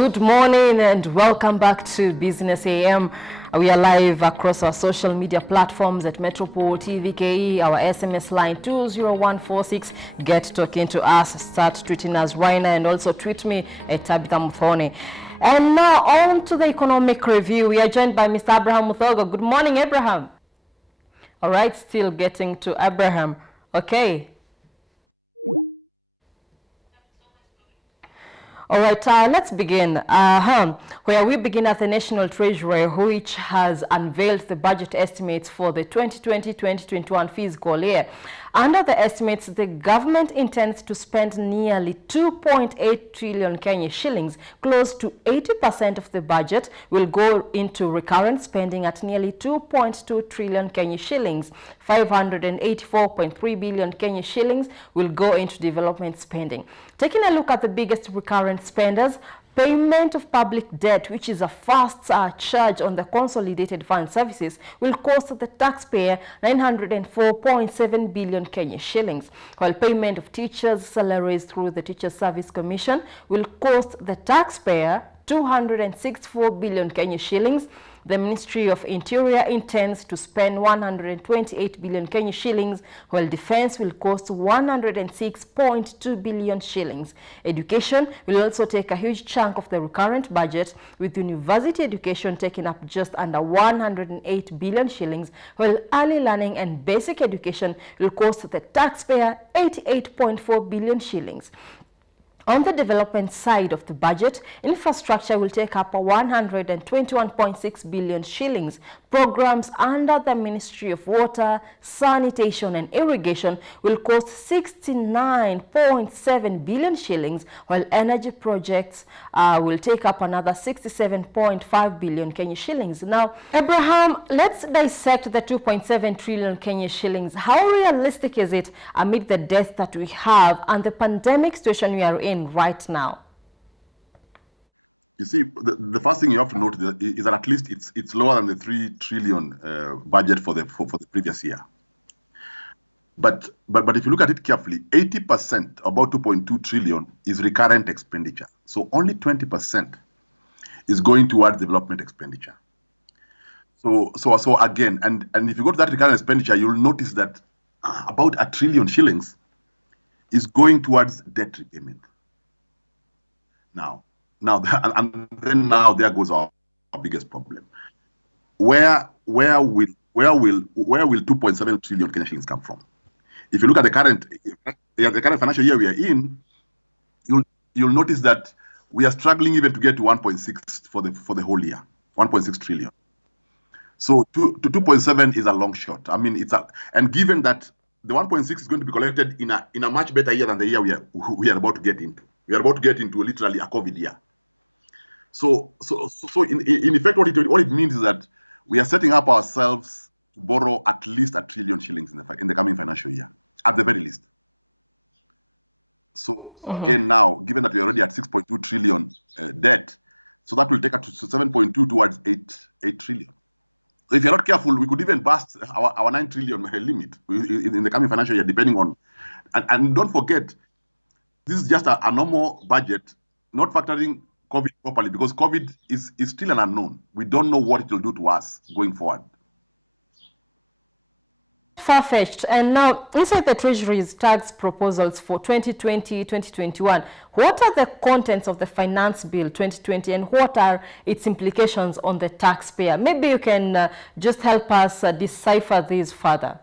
Good morning and welcome back to Business AM. We are live across our social media platforms at Metropole TV KE, our SMS line 20146. Get talking to us, start tweeting us right now, and also tweet me at Tabitha Muthone. And now on to the economic review. We are joined by Mr. Abraham Muthogo. Good morning, Abraham. All right, still getting to Abraham. Okay. All right, let's begin. Where we begin at the National Treasury, which has unveiled the budget estimates for the 2020-2021 fiscal year. Under the estimates, the government intends to spend nearly 2.8 trillion Kenya shillings. Close to 80% of the budget will go into recurrent spending at nearly 2.2 trillion Kenya shillings. 584.3 billion Kenya shillings will go into development spending. Taking a look at the biggest recurrent spenders, payment of public debt, which is a fast charge on the consolidated fund services, will cost the taxpayer 904.7 billion Kenya shillings, while payment of teachers' salaries through the Teachers Service Commission will cost the taxpayer 264 billion Kenya shillings. The Ministry of Interior intends to spend 128 billion Kenya shillings, while defense will cost 106.2 billion shillings. Education will also take a huge chunk of the recurrent budget, with university education taking up just under 108 billion shillings, while early learning and basic education will cost the taxpayer 88.4 billion shillings. On the development side of the budget, infrastructure will take up 121.6 billion shillings. Programs under the Ministry of Water, Sanitation and Irrigation will cost 69.7 billion shillings, while energy projects will take up another 67.5 billion Kenya shillings. Now, Abraham, let's dissect the 2.7 trillion Kenya shillings. How realistic is it amid the death that we have and the pandemic situation we are in right now? You see, the first thing you have to note is that at least it's lower than the 3 trillion budget for the previous year. But if you look at it carefully, 80%, about 2.2 trillion, is recurrent expenditure. So only 20% is going towards development expenditure. So again, and if you go to that recurrent expenditure, you'll notice that about 1 trillion shillings is going towards debt repayment. Now there goes our biggest problem. Where will 2.7 trillion Kenya shillings come from? If you look at the current financial year we are in, you'll notice that we are struggling even to get to 1.6 for the whole year, 1.6 trillion. So to 2.7 is a long shot. I mean, and given that the 1.6 is going to be collected in a much better year than the year we are about to get into. We are about to get into literally a COVID year. So in effect, what it means is that we are setting up ourselves to borrow at least 1 trillion shillings in the coming financial year, at the very least. So again, now, given that we are already at 6.2 trillion debt, so that will take us to 7.2 towards 8 trillion. So if you're not careful, we could even bust our 9 trillion limit in the coming financial year, depending on, and don't forget, this is just a normal budget, not factoring COVID properly, because COVID is still an unknown. We don't know what it will do to us going forward. Far-fetched. And now, inside the Treasury's tax proposals for 2020-2021, what are the contents of the Finance Bill 2020 and what are its implications on the taxpayer? Maybe you can just help us decipher these further.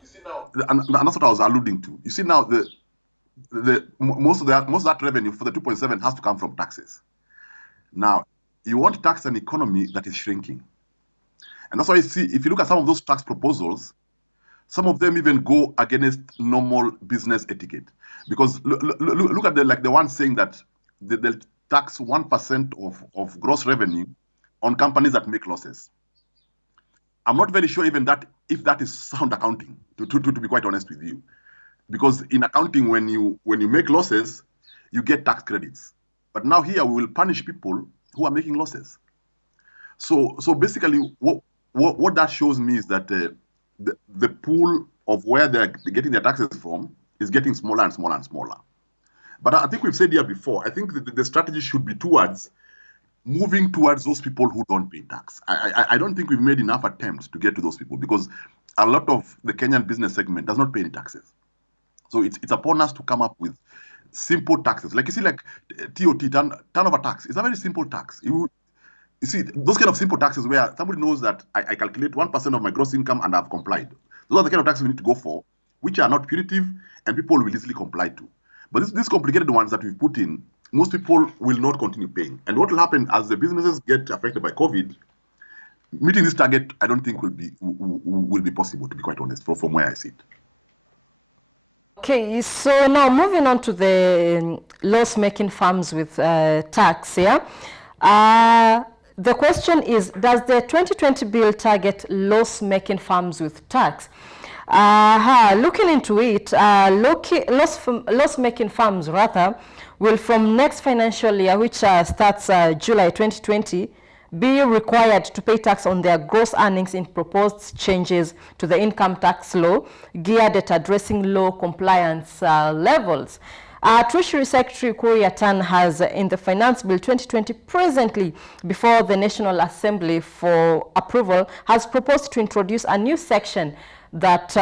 You see now, and that's what I was alluding to. You see now, most of that revenue for the 2.7 has to come from taxes. Now, you want to tax an economy that is shrinking. And that's why you see, if you look at some of those tax proposals, some of them even go against normal business etiquette. Because look at the one saying that they'll tax 1% of gross revenue on companies that make losses. I'm not very sure even that if that is sound accounting, to be quite honest with you. Because in accounting, when you make losses, you get tax credits. But now here we will punish people who are making losses. So basically, what that shows me is that the pool of where they're getting their taxes from is getting smaller and smaller and smaller. But I think we've said here before, I think the strategy should be towards moving towards those people who don't pay tax. I don't think we've made enough attempts to get to those people because a lot of the Kenyan business segment does not pay any taxes. So it's upon us to come up with simple taxes. Like you see, like TOT, turnover tax, is a very simple tax. You see, those kind of simple taxes where somebody knows that I calculate 1% of my gross income and I've complied. Those are the kind of taxes we need to go for, which are not punitive and people will easily comply to. But these complicated ones that we've put in, most people will not continue paying. And what will happen as the businesses get affected by COVID, meeting this target, I don't think will be possible, to be quite honest, from where I sit. Okay, so now moving on to the loss-making farms with tax here. The question is, does the 2020 bill target loss-making farms with tax? Looking into it, loss-making farms rather will from next financial year, which starts July 2020, be required to pay tax on their gross earnings in proposed changes to the income tax law geared at addressing low compliance levels. Treasury Secretary Kuria Tan has in the Finance Bill 2020 presently before the National Assembly for approval has proposed to introduce a new section that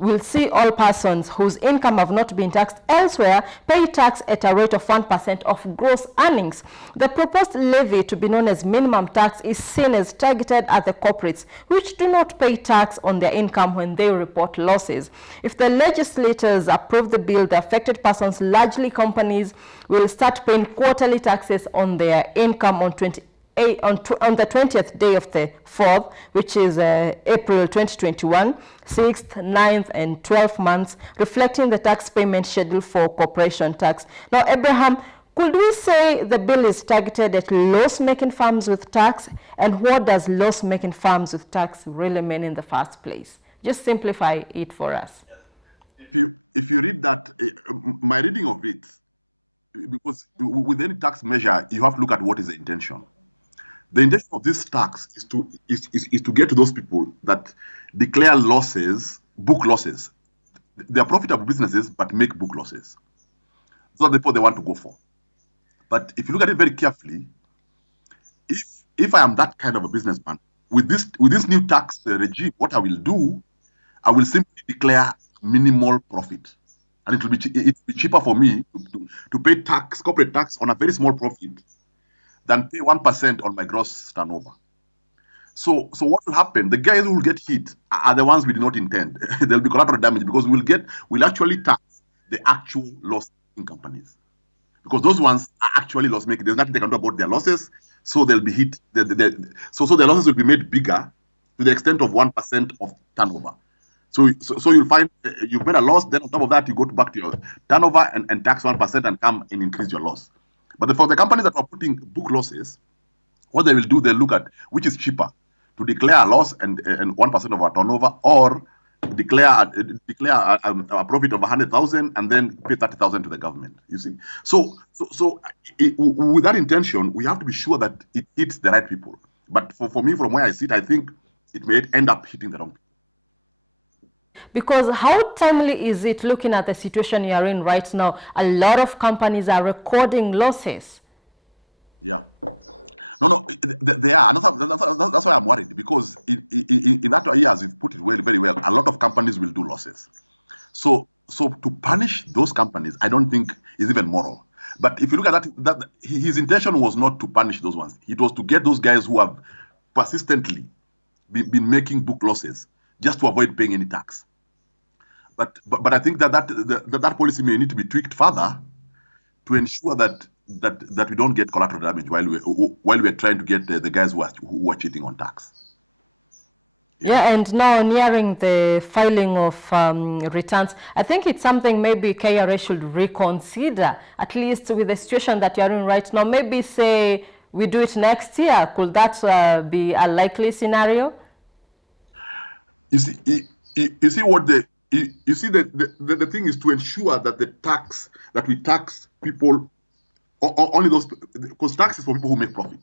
will see all persons whose income have not been taxed elsewhere pay tax at a rate of 1% of gross earnings. The proposed levy, to be known as minimum tax, is seen as targeted at the corporates which do not pay tax on their income when they report losses. If the legislators approve the bill, the affected persons, largely companies, will start paying quarterly taxes on their income on on the 20th day of the 4th, which is April 2021, 6th, 9th, and 12th months, reflecting the tax payment schedule for corporation tax. Now, Abraham, could we say the bill is targeted at loss-making farms with tax? And what does loss-making farms with tax really mean in the first place? Just simplify it for us. If you read that, my reading of it, because with any tax measure, you have to look at what is the intention. The intention of this tax is to get to those people that declare losses, book losses. They are profitable businesses, but make book losses. Those are the people they want to go for. But if you look at it very carefully, if I am that kind of a businessman, with this new tax regime, what I will do, I will simply declare minimal profit. And it will be cheaper for me to pay tax, corporate tax on a very small profit than pay 1% on my gross turnover. So what will happen? The guys who will get hit are the ones we did not intend. There'll be collateral damage because we'll actually tax the actual loss-making companies. Because those ones are actually loss-making. There's nothing they can do about their losses, so they'll be hit. So their losses will be made bigger to the extent of 1% of turnover. So you'll find you've made a loss, then on top of that, you go back to your turnover and tax 1% and come and increase your loss. But for the companies that are putting book losses, what they will do, they'll look at which is cheaper, to declare a loss and 1% of our turnover, or declare a profit of 100,000 and then pay 30,000 to the government. You see, with that intention, we have to be sure that it hits the right people. But for me, from where I sit, I think it may end up hitting the wrong people. Because how timely is it, looking at the situation you are in right now? A lot of companies are recording losses. Yeah. No, they are. That's why I'm worried, because in that year, as you've put it very well, a lot of companies will do losses. So to punish those companies, I don't think is even moral. But if you look at that his intention was not to punish those ones. It was to get those guys who have persistently been making book losses just to avoid paying any tax. But I think that policy may need to be tweaked further to ensure that we don't get collateral damage while we're trying to get the guys who are cheating on tax. Yeah, and now nearing the filing of returns, I think it's something maybe KRA should reconsider, at least with the situation that you're in right now. Maybe say we do it next year. Could that be a likely scenario? You see what the thing is to ensure that we tax people only those, because tax is for people who make profit.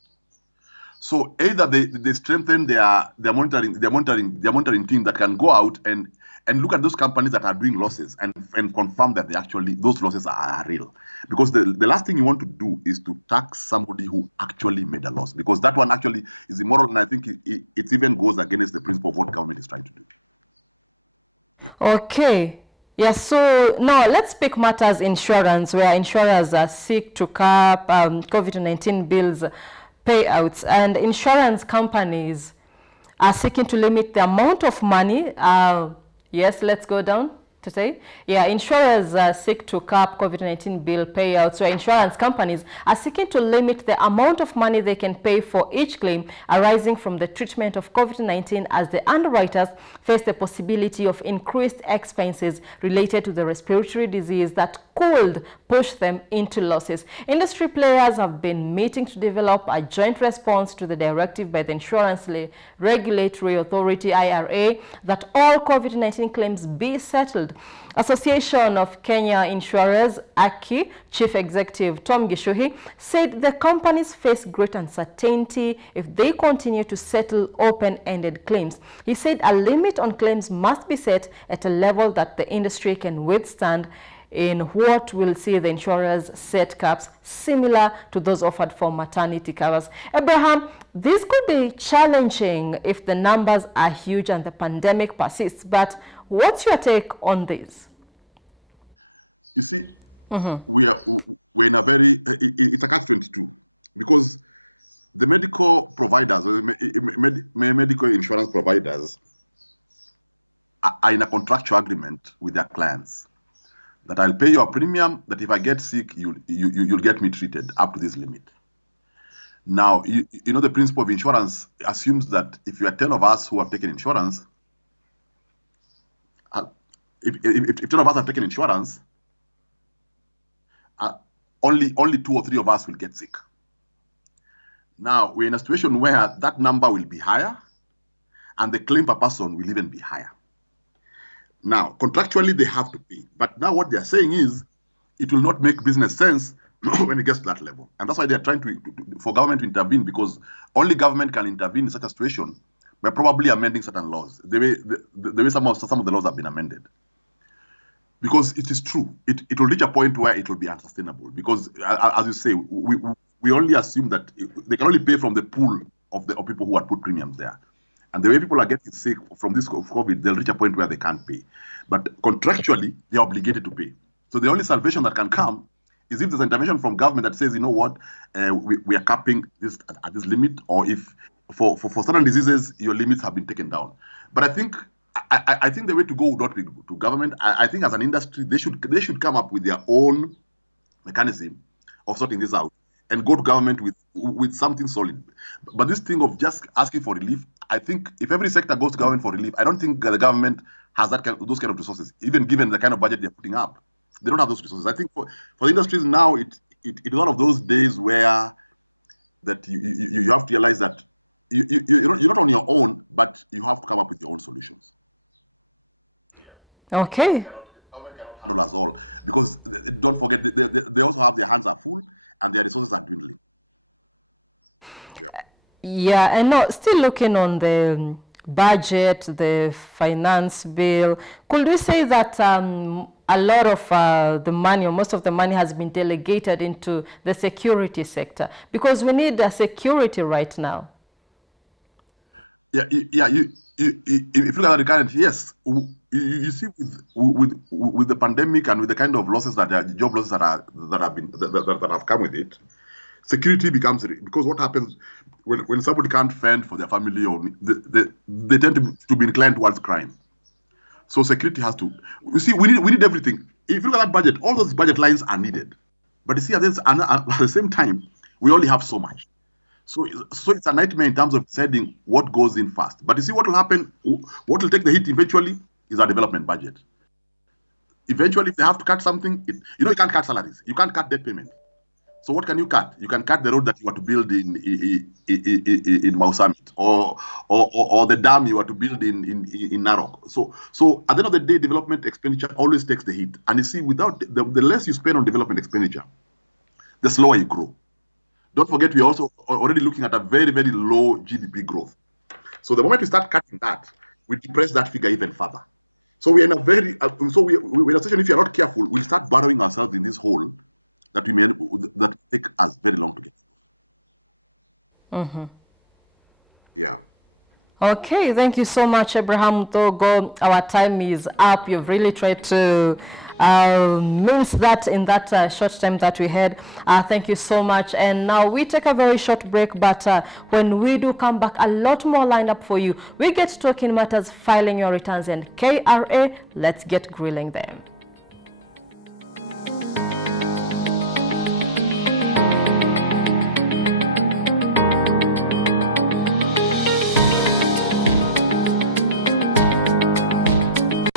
So either they strengthen their monitoring team that can go out and and look at those companies that are doing losses and confirm that they actually, those losses are real. Because the last thing you want to do is to tax somebody who actually made a loss, because that one actually is immoral, and I think it even goes against the principle of what government is trying to do. Yeah. Okay. Yes, so now let's pick matters insurance, where insurers seek to cap COVID-19 bills payouts, and insurance companies are seeking to limit the amount of money. Yes, let's go down to say. Yeah, insurers seek to cap COVID-19 bill payouts, where insurance companies are seeking to limit the amount of money they can pay for each claim arising from the treatment of COVID-19, as the underwriters face the possibility of increased expenses related to the respiratory disease that could push them into losses. Industry players have been meeting to develop a joint response to the directive by the Insurance Regulatory Authority, IRA, that all COVID-19 claims be settled. Association of Kenya Insurers, AKI, Chief Executive Tom Gishuhi, said the companies face great uncertainty if they continue to settle open-ended claims. He said a limit on claims must be set at a level that the industry can withstand, in what will see the insurers set caps similar to those offered for maternity covers. Abraham, this could be challenging if the numbers are huge and the pandemic persists, but what's your take on this? You see, we're in a very, it's a catch-22, because the medical providers, medical insurance providers are in a contractual agreement with their clients that I'll pay your premium, that if I get sick, you'll get me treated up to this limit. Now, you know, the principle of insurance assumes that if you are 10 of us who have taken insurance, if 10 of us have taken insurance, only 2 or 3 of us will get sick. Now, we're in a situation where that number will be higher, and the claim per person will even be higher. Now, contractually, they have to pay. But now what they're saying is it will not make business sense when it gets to that level. And that's why they're trying for government to intervene, because only government can intervene in such a situation by probably amending certain laws, the way some of the laws have been amended. Because it is true, it will reach a point where it will be unsustainable. Because, as you say, we only assume that they can only pay from the pool of people who had put premiums there. And the way people are getting sick from this COVID, they'll reach a point where they can't pay. But contractually, they're obligated to pay. So the only salvation that can come is if there's intervention from government that says, you know what, we are capping this at this limit, or if for certain diseases, your limits have been taken down. But I think the way to go would not be to government. I think as an industry, they should come up with their own mechanism of sorting this out and go to government with something solid. But this thing of just asking for relief, I think if every sector goes to government for relief, I don't think the government has those kind of resources, even given the kind of budget they're putting up. They don't have those resources. I think for the industries now, it is one of those days where that you have to realize that you're not on your own, but you have to come up with your own solutions. Okay. Handle us all, because don't forget they also have their hands are full and their resources are dwindling. Yeah, and no, still looking on the budget, the finance bill, could we say that a lot of the money, or most of the money, has been delegated into the security sector? Because we need security right now. Yeah. If you look at the current, yes, you see with the pandemic and with the kind of losses that job losses that have come with it, security becomes, because what happens when somebody can't fend for their family, or they tend to be inclined towards crime. So security has to. You see, we need everything. If you look at that budget, all those budget lines are needed. But you see, at the same time, we only have so much. So it's a nightmare in terms of deciding what goes in first. But you see, what will happen, what will take the hit eventually is our development budget. Eventually, if they have to cut something, you can't cut salaries. You can't cut debt payment. So what can you cut? You can cut the road that you want to build in Mau Summit, or the dam you want to build in Narok. So at the end of the day, development expenditure always takes the hit. And you see, without the less you spend on development expenditure, the slower you grow. Don't forget, we're also already looking at a very, very low GDP growth. So the moment we start cutting that, we depress that figure even further. So we're in a very, we're in a situation, if you're not careful, we'll start burrowing ourselves in this hole that that take us very long to get. Yeah. Okay, thank you so much, Abraham Muthogo. Our time is up. You've really tried to mince that in that short time that we had. Thank you so much. And now we take a very short break, but when we do come back, a lot more lined up for you. We get talking matters, filing your returns, and KRA. Let's get grilling them.